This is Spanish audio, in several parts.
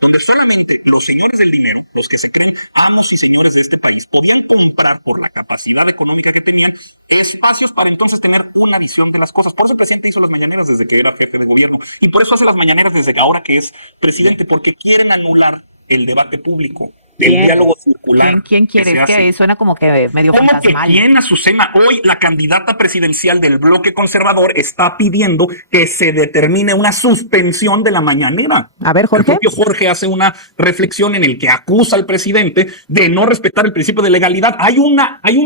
donde solamente los señores del dinero, los que se creen amos y señores de este país, podían comprar por la capacidad económica que tenían espacios para entonces tener una visión de las cosas. Por eso el presidente hizo las mañaneras desde que era jefe de gobierno y por eso hace las mañaneras desde que ahora que es presidente, porque quieren anular el debate público, el diálogo circular. ¿Quién quiere? Que Es que suena como que medio fantasmal. ¿Quién, Azucena? Hoy la candidata presidencial del bloque conservador está pidiendo que se determine una suspensión de la mañanera. A ver, Jorge. El propio Jorge hace una reflexión en el que acusa al presidente de no respetar el principio de legalidad. Hay un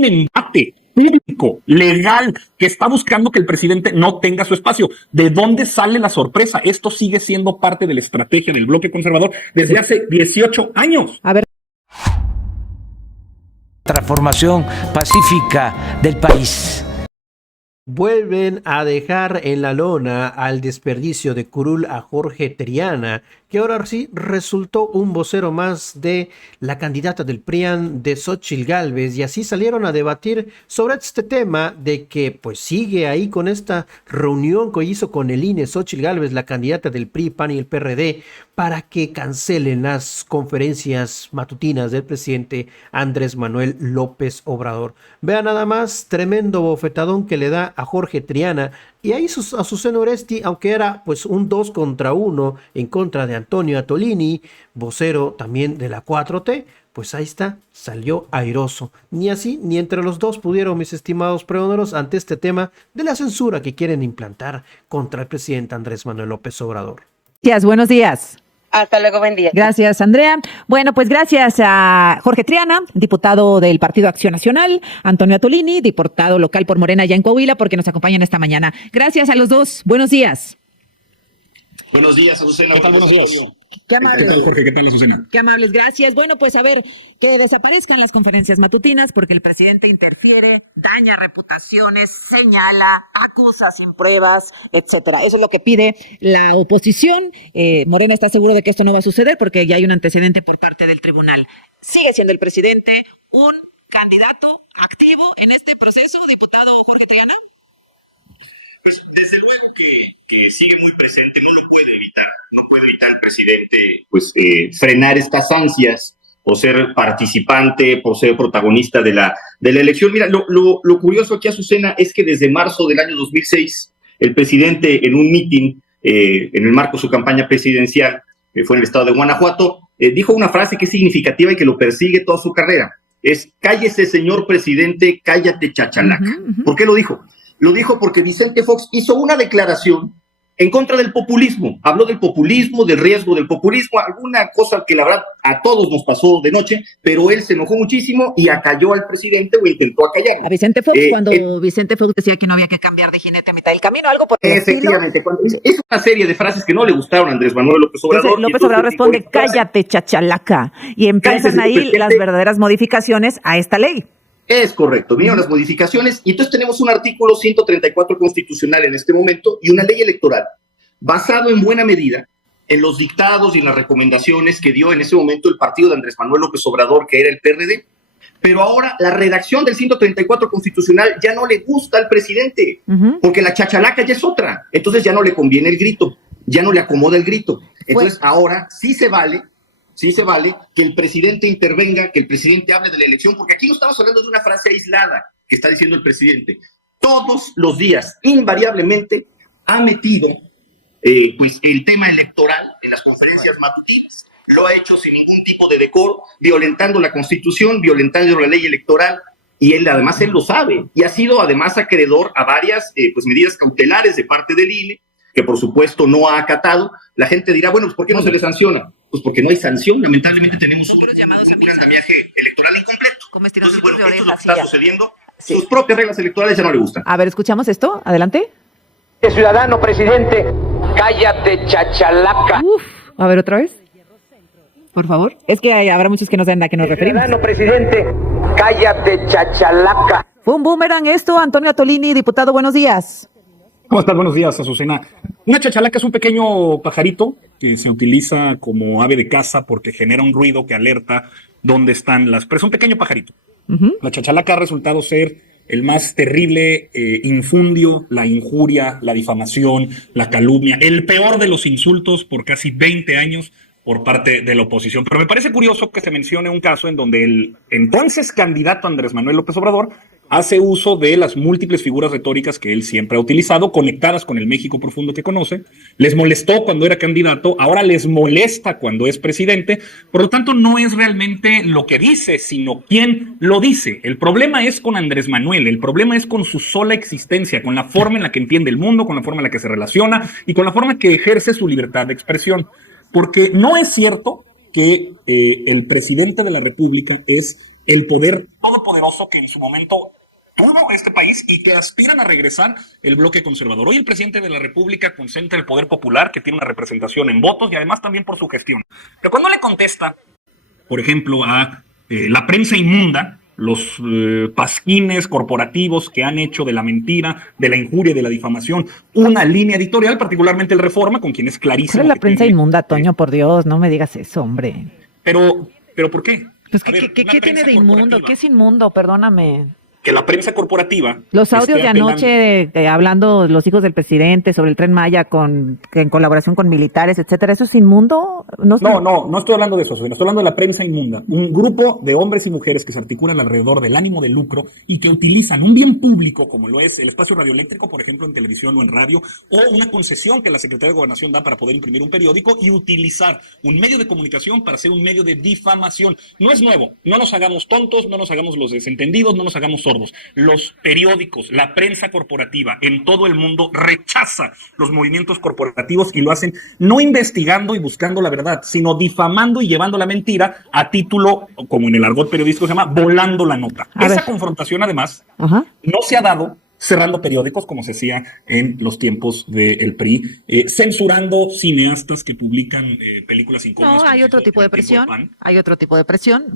embate público, legal, que está buscando que el presidente no tenga su espacio. ¿De dónde sale la sorpresa? Esto sigue siendo parte de la estrategia del bloque conservador desde hace 18 años. A ver. Transformación pacífica del país. Vuelven a dejar en la lona al desperdicio de curul a Jorge Triana, que ahora sí resultó un vocero más de la candidata del PRIAN de Xóchitl Gálvez, y así salieron a debatir sobre este tema de que pues sigue ahí con esta reunión que hizo con el INE Xóchitl Gálvez, la candidata del PRI, PAN y el PRD, para que cancelen las conferencias matutinas del presidente Andrés Manuel López Obrador. Vean nada más, tremendo bofetadón que le da a Jorge Triana, y ahí Azucena Oresti, aunque era pues un 2 contra 1 en contra de Antonio Atolini, vocero también de la 4T, pues ahí está, salió airoso. Ni así ni entre los dos pudieron, mis estimados pregoneros, ante este tema de la censura que quieren implantar contra el presidente Andrés Manuel López Obrador. Gracias, buenos días. Hasta luego, buen día. Gracias, Andrea. Bueno, pues gracias a Jorge Triana, diputado del Partido Acción Nacional, Antonio Atolini, diputado local por Morena allá en Coahuila, porque nos acompañan esta mañana. Gracias a los dos. Buenos días. Buenos días, Azucena. ¿Qué tal? Buenos días. Qué amables. ¿Qué tal, Jorge? ¿Qué tal, Azucena? Qué amables, gracias. Bueno, pues a ver, que desaparezcan las conferencias matutinas porque el presidente interfiere, daña reputaciones, señala, acusa sin pruebas, etcétera. Eso es lo que pide la oposición. Morena está seguro de que esto no va a suceder porque ya hay un antecedente por parte del tribunal. ¿Sigue siendo el presidente un candidato activo en este proceso, diputado Jorge Triana? Desde luego que sigue muy presente, no lo puede evitar. No puede evitar el presidente pues, frenar estas ansias por ser participante, por ser protagonista de la elección. Mira, lo curioso aquí, Azucena, es que desde marzo del año 2006, el presidente en un mitin, en el marco de su campaña presidencial, fue en el estado de Guanajuato, dijo una frase que es significativa y que lo persigue toda su carrera. Es: cállese, señor presidente, cállate, chachalaca. ¿Por qué lo dijo? Lo dijo porque Vicente Fox hizo una declaración en contra del populismo. Habló del populismo, del riesgo del populismo, alguna cosa que la verdad a todos nos pasó de noche, pero él se enojó muchísimo y acalló al presidente o intentó acallarlo. A Vicente Fox, cuando Vicente Fox decía que no había que cambiar de jinete a mitad del camino, algo por el efectivamente, es una serie de frases que no le gustaron a Andrés Manuel López Obrador. Entonces, López Obrador responde: cállate, chachalaca, y empiezan ahí las verdaderas modificaciones a esta ley. Es correcto, vinieron las modificaciones y entonces tenemos un artículo 134 constitucional en este momento y una ley electoral basado en buena medida en los dictados y en las recomendaciones que dio en ese momento el partido de Andrés Manuel López Obrador, que era el PRD. Pero ahora la redacción del 134 constitucional ya no le gusta al presidente, porque la chachalaca ya es otra. Entonces ya no le conviene el grito, ya no le acomoda el grito. Entonces ahora sí se vale que el presidente intervenga, que el presidente hable de la elección, porque aquí no estamos hablando de una frase aislada que está diciendo el presidente. Todos los días, invariablemente, ha metido pues el tema electoral en las conferencias matutinas. Lo ha hecho sin ningún tipo de decoro, violentando la Constitución, violentando la ley electoral, y él además él lo sabe, y ha sido además acreedor a varias pues medidas cautelares de parte del INE, que por supuesto no ha acatado. La gente dirá, bueno, pues ¿por qué no se le sanciona? Pues porque no hay sanción. Lamentablemente tenemos un andamiaje electoral incompleto. Entonces, bueno, esto es lo que está sucediendo. Sí. Sus propias reglas electorales ya no le gustan. A ver, ¿escuchamos esto? Adelante. Ciudadano presidente, cállate, chachalaca. A ver, otra vez. Por favor. Es que habrá muchos que no saben a qué nos referimos. Ciudadano presidente, cállate, chachalaca. Fue un boomerang esto, Antonio Atolini, diputado, buenos días. ¿Cómo estás? Buenos días, Azucena. Una chachalaca es un pequeño pajarito que se utiliza como ave de caza porque genera un ruido que alerta dónde están las presas. Un pequeño pajarito. La chachalaca ha resultado ser el más terrible infundio, la injuria, la difamación, la calumnia, el peor de los insultos por casi 20 años por parte de la oposición. Pero me parece curioso que se mencione un caso en donde el entonces candidato Andrés Manuel López Obrador hace uso de las múltiples figuras retóricas que él siempre ha utilizado, conectadas con el México profundo que conoce. Les molestó cuando era candidato, ahora les molesta cuando es presidente. Por lo tanto, no es realmente lo que dice, sino quién lo dice. El problema es con Andrés Manuel, el problema es con su sola existencia, con la forma en la que entiende el mundo, con la forma en la que se relaciona y con la forma en que ejerce su libertad de expresión. Porque no es cierto que el presidente de la República es el poder todopoderoso que en su momento tuvo este país y que aspiran a regresar el bloque conservador. Hoy el presidente de la República concentra el poder popular, que tiene una representación en votos y además también por su gestión. Pero cuando le contesta, por ejemplo, a la prensa inmunda, los pasquines corporativos que han hecho de la mentira, de la injuria y de la difamación una línea editorial, particularmente el Reforma, con quien es clarísimo. ¿Cuál es la prensa inmunda, Toño? Por Dios, no me digas eso, hombre. Pero ¿por qué? Pues, ¿qué tiene de inmundo? ¿Qué es inmundo? Perdóname. Que la prensa corporativa... Los audios de anoche hablando los hijos del presidente sobre el Tren Maya en colaboración con militares, etcétera, ¿eso es inmundo? No estoy hablando de eso, estoy hablando de la prensa inmunda. Un grupo de hombres y mujeres que se articulan alrededor del ánimo de lucro y que utilizan un bien público, como lo es el espacio radioeléctrico, por ejemplo, en televisión o en radio, o una concesión que la Secretaría de Gobernación da para poder imprimir un periódico y utilizar un medio de comunicación para ser un medio de difamación. No es nuevo, no nos hagamos tontos, no nos hagamos los desentendidos, no nos hagamos sordos. Los periódicos, la prensa corporativa en todo el mundo rechaza los movimientos corporativos y lo hacen no investigando y buscando la verdad, sino difamando y llevando la mentira a título, como en el argot periodístico se llama, volando la nota. Esa confrontación, además, no se ha dado cerrando periódicos, como se hacía en los tiempos del PRI, censurando cineastas que publican películas incómodas. No, hay otro tipo de presión,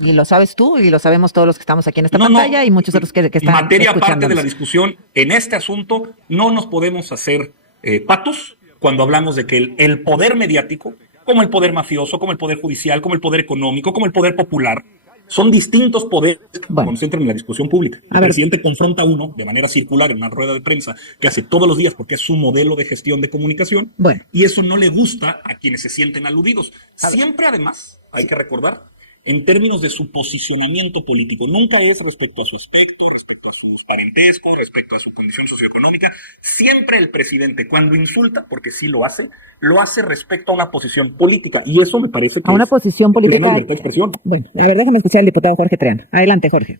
y lo sabes tú, y lo sabemos todos los que estamos aquí en esta pantalla, y muchos otros que están materia aparte de la discusión, en este asunto no nos podemos hacer patos cuando hablamos de que el poder mediático, como el poder mafioso, como el poder judicial, como el poder económico, como el poder popular, son distintos poderes que se concentran en la discusión pública. El presidente confronta a uno de manera circular en una rueda de prensa que hace todos los días porque es su modelo de gestión de comunicación, y eso no le gusta a quienes se sienten aludidos. Siempre, además, hay que recordar, en términos de su posicionamiento político, nunca es respecto a su aspecto, respecto a sus parentescos, respecto a su condición socioeconómica. Siempre el presidente, cuando insulta, porque sí lo hace respecto a una posición política, y eso me parece que a una posición política. Plena libertad de expresión. Bueno, a ver, déjame escuchar al diputado Jorge Treana. Adelante, Jorge.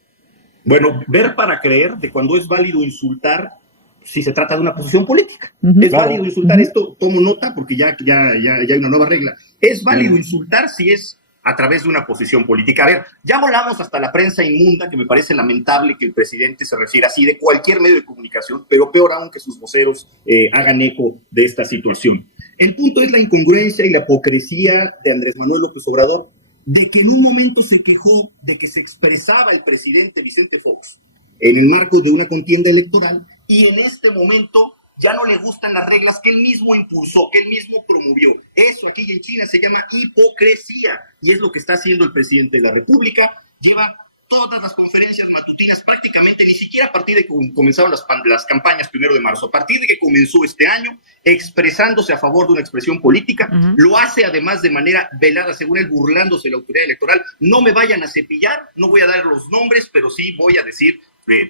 Bueno, ver para creer de cuando es válido insultar si se trata de una posición política. Es válido insultar esto, tomo nota porque ya hay una nueva regla. Es válido insultar si es a través de una posición política. A ver, ya volamos hasta la prensa inmunda, que me parece lamentable que el presidente se refiera así de cualquier medio de comunicación, pero peor aún que sus voceros hagan eco de esta situación. El punto es la incongruencia y la hipocresía de Andrés Manuel López Obrador, de que en un momento se quejó de que se expresaba el presidente Vicente Fox en el marco de una contienda electoral, y en este momento ya no le gustan las reglas que él mismo impulsó, que él mismo promovió. Eso aquí en China se llama hipocresía, y es lo que está haciendo el presidente de la República. Lleva todas las conferencias matutinas prácticamente, ni siquiera a partir de que comenzaron las campañas 1 de marzo, a partir de que comenzó este año, expresándose a favor de una expresión política. Lo hace además de manera velada, según él, burlándose de la autoridad electoral. No me vayan a cepillar, no voy a dar los nombres, pero sí voy a decir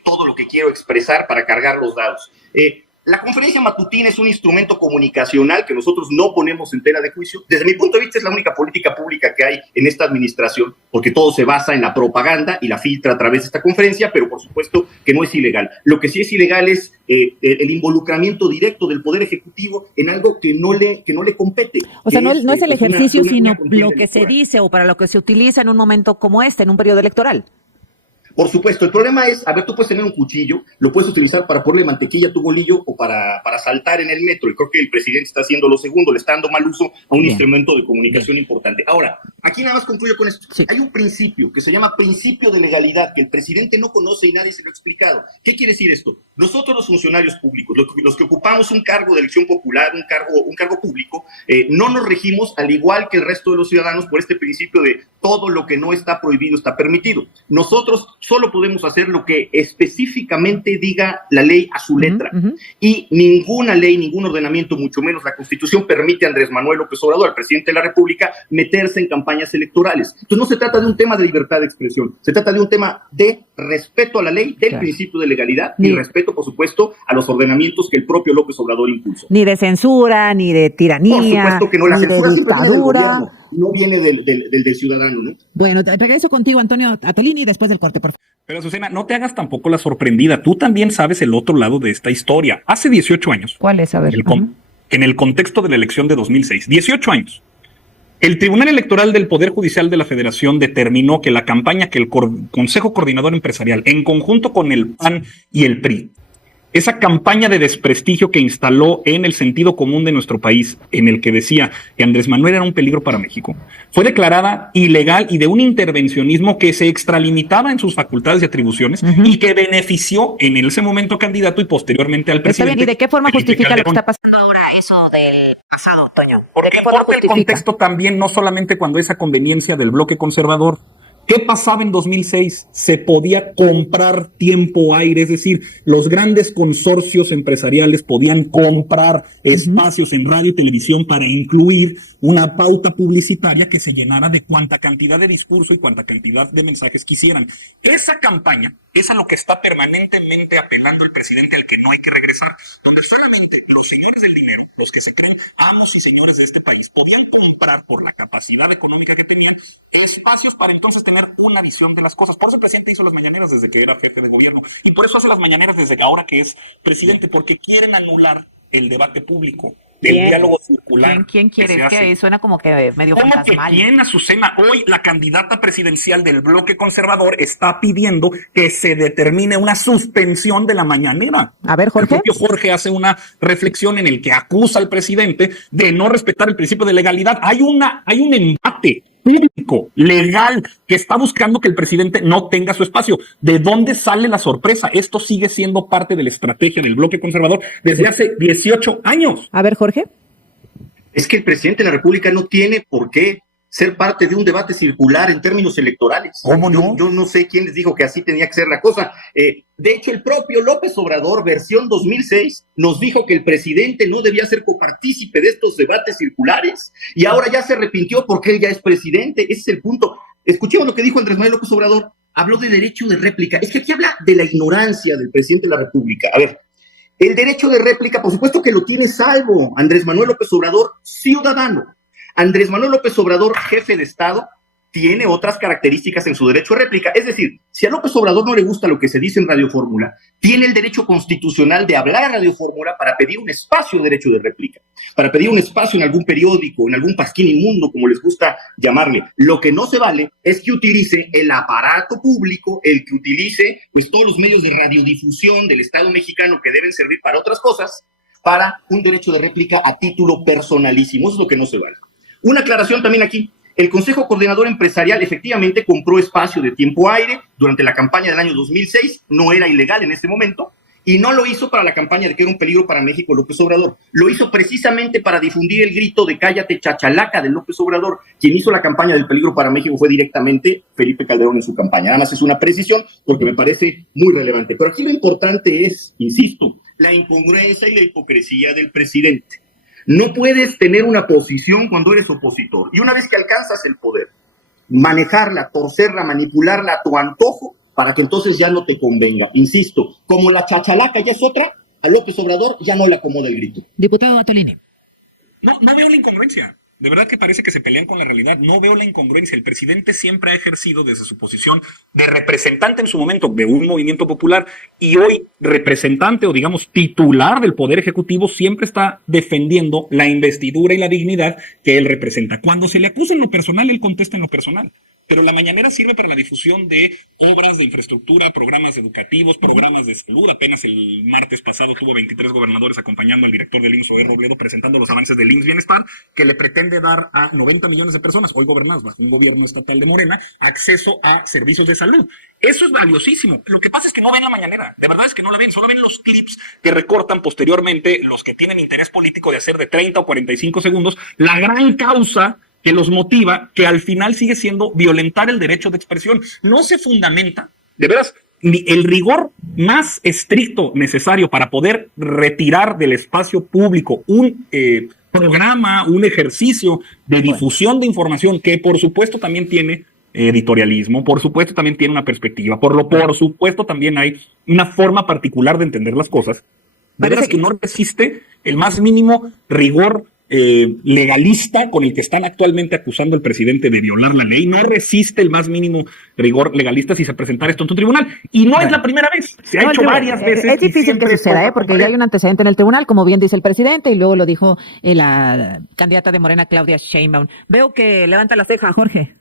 todo lo que quiero expresar para cargar los dados. La conferencia matutina es un instrumento comunicacional que nosotros no ponemos en tela de juicio. Desde mi punto de vista es la única política pública que hay en esta administración, porque todo se basa en la propaganda y la filtra a través de esta conferencia, pero por supuesto que no es ilegal. Lo que sí es ilegal es el involucramiento directo del Poder Ejecutivo en algo que no le compete. O sea, no es el ejercicio, sino lo que se dice o para lo que se utiliza en un momento como este, en un periodo electoral. Por supuesto, el problema es, a ver, tú puedes tener un cuchillo, lo puedes utilizar para ponerle mantequilla a tu bolillo o para saltar en el metro, y creo que el presidente está haciendo lo segundo, le está dando mal uso a un instrumento de comunicación importante. Ahora, aquí nada más concluyo con esto. Sí. Hay un principio que se llama principio de legalidad que el presidente no conoce y nadie se lo ha explicado. ¿Qué quiere decir esto? Nosotros los funcionarios públicos, los que ocupamos un cargo de elección popular, un cargo público, no nos regimos al igual que el resto de los ciudadanos por este principio de todo lo que no está prohibido está permitido. Nosotros solo podemos hacer lo que específicamente diga la ley a su letra. Y ninguna ley, ningún ordenamiento, mucho menos la Constitución, permite a Andrés Manuel López Obrador, al presidente de la República, meterse en campañas electorales. Entonces no se trata de un tema de libertad de expresión, se trata de un tema de respeto a la ley, del principio de legalidad y respeto, por supuesto, a los ordenamientos que el propio López Obrador impulsó. Ni de censura, ni de tiranía, por supuesto que no, la ni censura de siempre viene del dictadura. gobierno, no viene del ciudadano, ¿no? Bueno, regreso contigo, Antonio Atolini, después del corte, por favor. Pero Azucena, no te hagas tampoco la sorprendida. Tú también sabes el otro lado de esta historia. Hace 18 años. ¿Cuál es? A ver. En el contexto de la elección de 2006, 18 años, el Tribunal Electoral del Poder Judicial de la Federación determinó que la campaña que el Consejo Coordinador Empresarial, en conjunto con el PAN y el PRI, esa campaña de desprestigio que instaló en el sentido común de nuestro país, en el que decía que Andrés Manuel era un peligro para México, fue declarada ilegal y de un intervencionismo que se extralimitaba en sus facultades y atribuciones y que benefició en ese momento candidato y posteriormente al presidente. Está bien, ¿y de qué forma Felipe justifica lo que Calderón. está pasando ahora eso del pasado, Toño? Porque importa el contexto también, no solamente cuando esa conveniencia del bloque conservador. ¿Qué pasaba en 2006? Se podía comprar tiempo aire, es decir, los grandes consorcios empresariales podían comprar espacios en radio y televisión para incluir una pauta publicitaria que se llenara de cuanta cantidad de discurso y cuanta cantidad de mensajes quisieran. Esa campaña es a lo que está permanentemente apelando el presidente, al que no hay que regresar, donde solamente los señores del dinero, los que se creen amos y señores de este país, podían comprar por la capacidad económica que tenían espacios para entonces tener una visión de las cosas. Por eso el presidente hizo las mañaneras desde que era jefe de gobierno y por eso hace las mañaneras desde ahora que es presidente, porque quieren anular el debate público, el diálogo circular. ¿Quién quiere? Que Es que suena como que medio fantasmal. ¿Quién, Azucena? Hoy la candidata presidencial del bloque conservador está pidiendo que se determine una suspensión de la mañanera. A ver, Jorge. El propio Jorge hace una reflexión en el que acusa al presidente de no respetar el principio de legalidad. Hay un embate público, legal, que está buscando que el presidente no tenga su espacio. ¿De dónde sale la sorpresa? Esto sigue siendo parte de la estrategia del bloque conservador desde hace 18 años. A ver, Jorge. Es que el presidente de la República no tiene por qué ser parte de un debate circular en términos electorales. ¿Cómo no? Yo no sé quién les dijo que así tenía que ser la cosa. De hecho, el propio López Obrador, versión 2006, nos dijo que el presidente no debía ser copartícipe de estos debates circulares y ahora ya se arrepintió porque él ya es presidente. Ese es el punto. Escuchemos lo que dijo Andrés Manuel López Obrador. Habló de derecho de réplica. Es que aquí habla de la ignorancia del presidente de la República. A ver, el derecho de réplica, por supuesto que lo tiene salvo Andrés Manuel López Obrador, ciudadano. Andrés Manuel López Obrador, jefe de Estado, tiene otras características en su derecho de réplica. Es decir, si a López Obrador no le gusta lo que se dice en Radio Fórmula, tiene el derecho constitucional de hablar a Radio Fórmula para pedir un espacio de derecho de réplica, para pedir un espacio en algún periódico, en algún pasquín inmundo, como les gusta llamarle. Lo que no se vale es que utilice el aparato público, el que utilice pues todos los medios de radiodifusión del Estado mexicano que deben servir para otras cosas, para un derecho de réplica a título personalísimo. Eso es lo que no se vale. Una aclaración también aquí. El Consejo Coordinador Empresarial efectivamente compró espacio de tiempo aire durante la campaña del año 2006, no era ilegal en ese momento, y no lo hizo para la campaña de que era un peligro para México López Obrador, lo hizo precisamente para difundir el grito de cállate chachalaca de López Obrador. Quien hizo la campaña del peligro para México fue directamente Felipe Calderón en su campaña. Nada más es una precisión porque me parece muy relevante. Pero aquí lo importante es, insisto, la incongruencia y la hipocresía del presidente. No puedes tener una posición cuando eres opositor. Y una vez que alcanzas el poder, manejarla, torcerla, manipularla a tu antojo para que entonces ya no te convenga. Insisto, como la chachalaca ya es otra, a López Obrador ya no le acomoda el grito. Diputado Atolini. No veo la incongruencia. De verdad que parece que se pelean con la realidad. No veo la incongruencia. El presidente siempre ha ejercido desde su posición de representante en su momento de un movimiento popular y hoy representante o digamos titular del Poder Ejecutivo siempre está defendiendo la investidura y la dignidad que él representa. Cuando se le acusa en lo personal, él contesta en lo personal. pero la mañanera sirve para la difusión de obras de infraestructura, programas educativos, programas de salud. Apenas el martes pasado tuvo 23 gobernadores acompañando al director del IMSS, Robledo Robledo, presentando los avances del IMSS Bienestar, que le pretende dar a 90 millones de personas, hoy gobernadas bajo un gobierno estatal de Morena, acceso a servicios de salud. Eso es valiosísimo. Lo que pasa es que no ven la mañanera, de verdad es que no la ven, solo ven los clips que recortan posteriormente los que tienen interés político de hacer de 30 o 45 segundos la gran causa que los motiva, que al final sigue siendo violentar el derecho de expresión. No se fundamenta, de veras, el rigor más estricto necesario para poder retirar del espacio público un programa, un ejercicio de difusión de información que por supuesto también tiene editorialismo, por supuesto también tiene una perspectiva, por supuesto también hay una forma particular de entender las cosas. De veras que no resiste el más mínimo rigor legalista con el que están actualmente acusando al presidente de violar la ley. No resiste el más mínimo rigor legalista si se presentara esto en tu tribunal. Y no es la primera vez, se ha hecho varias veces. Es difícil que suceda, porque ya hay un antecedente en el tribunal, como bien dice el presidente, y luego lo dijo la candidata de Morena, Claudia Sheinbaum. Veo que levanta la ceja, Jorge.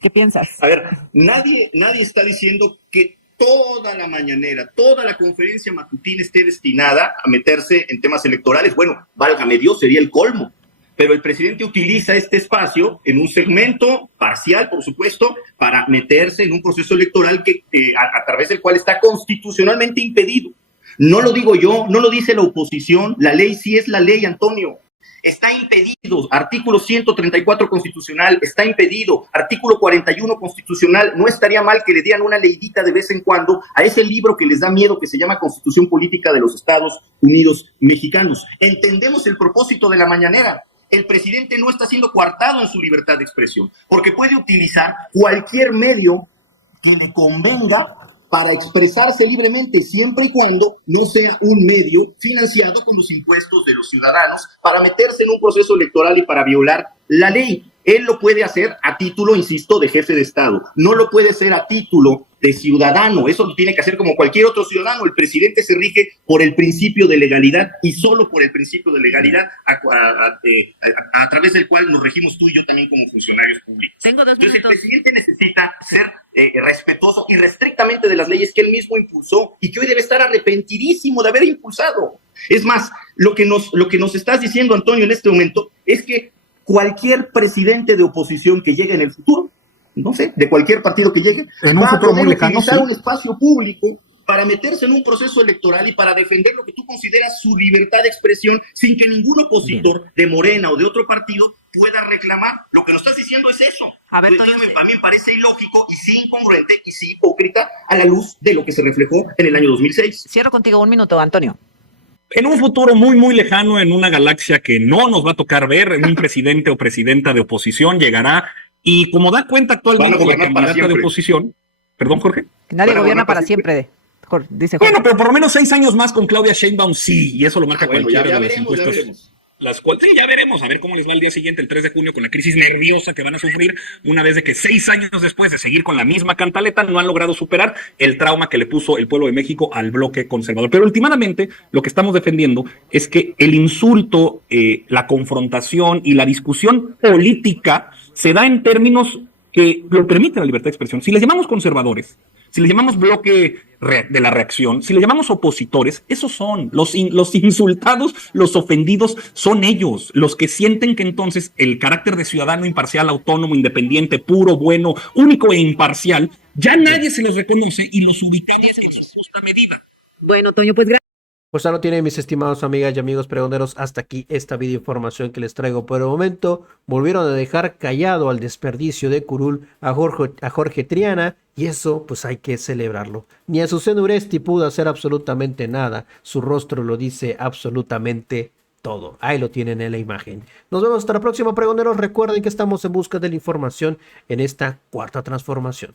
¿Qué piensas? A ver, nadie está diciendo que toda la mañanera, toda la conferencia matutina esté destinada a meterse en temas electorales. Bueno, válgame Dios, sería el colmo. Pero el presidente utiliza este espacio en un segmento parcial, por supuesto, para meterse en un proceso electoral que a través del cual está constitucionalmente impedido. No lo digo yo, no lo dice la oposición, la ley sí es la ley, Antonio. Está impedido, artículo 134 constitucional, está impedido, artículo 41 constitucional. No estaría mal que le dieran una leidita de vez en cuando a ese libro que les da miedo, que se llama Constitución Política de los Estados Unidos Mexicanos. Entendemos el propósito de la mañanera. El presidente no está siendo coartado en su libertad de expresión, porque puede utilizar cualquier medio que le convenga para expresarse libremente, siempre y cuando no sea un medio financiado con los impuestos de los ciudadanos para meterse en un proceso electoral y para violar la ley. Él lo puede hacer a título, insisto, de jefe de Estado. No lo puede hacer a título de ciudadano. Eso lo tiene que hacer como cualquier otro ciudadano. El presidente se rige por el principio de legalidad y solo por el principio de legalidad a través del cual nos regimos tú y yo también como funcionarios públicos. Entonces el presidente necesita ser respetuoso y restrictamente de las leyes que él mismo impulsó y que hoy debe estar arrepentidísimo de haber impulsado. Es más, lo que nos estás diciendo, Antonio, en este momento es que cualquier presidente de oposición que llegue en el futuro, no sé, de cualquier partido que llegue, en un va futuro a poder muy lejano, utilizar sí, un espacio público para meterse en un proceso electoral y para defender lo que tú consideras su libertad de expresión sin que ningún opositor de Morena o de otro partido pueda reclamar. Lo que nos estás diciendo es eso. A ver, a mí me parece ilógico y sí incongruente y sí hipócrita a la luz de lo que se reflejó en el año 2006. Cierro contigo un minuto, Antonio. En un futuro muy, muy lejano, en una galaxia que no nos va a tocar ver, en un presidente o presidenta de oposición llegará, y como da cuenta actualmente la candidata de oposición, perdón, Jorge. Nadie gobierna para siempre, dice Jorge. Bueno, pero por lo menos 6 años más con Claudia Sheinbaum, sí, y eso lo marca cualquiera de las encuestas. Sí, ya veremos, a ver cómo les va el día siguiente, el 3 de junio, con la crisis nerviosa que van a sufrir una vez de que 6 años después de seguir con la misma cantaleta no han logrado superar el trauma que le puso el pueblo de México al bloque conservador. Pero últimamente lo que estamos defendiendo es que el insulto, la confrontación y la discusión política se da en términos que lo permiten la libertad de expresión. Si les llamamos conservadores, si les llamamos bloque de la reacción, si les llamamos opositores, esos son los insultados, los ofendidos son ellos, los que sienten que entonces el carácter de ciudadano imparcial, autónomo, independiente, puro, bueno, único e imparcial, ya nadie se les reconoce y los ubicamos en su justa medida. Bueno, Toño, pues gracias. Pues ya lo tienen, mis estimados amigas y amigos pregoneros, hasta aquí esta videoinformación que les traigo por el momento. Volvieron a dejar callado al desperdicio de curul a Jorge Triana, y eso pues hay que celebrarlo. Ni Azucena Uresti pudo hacer absolutamente nada, su rostro lo dice absolutamente todo. Ahí lo tienen en la imagen. Nos vemos hasta la próxima, pregoneros. Recuerden que estamos en busca de la información en esta cuarta transformación.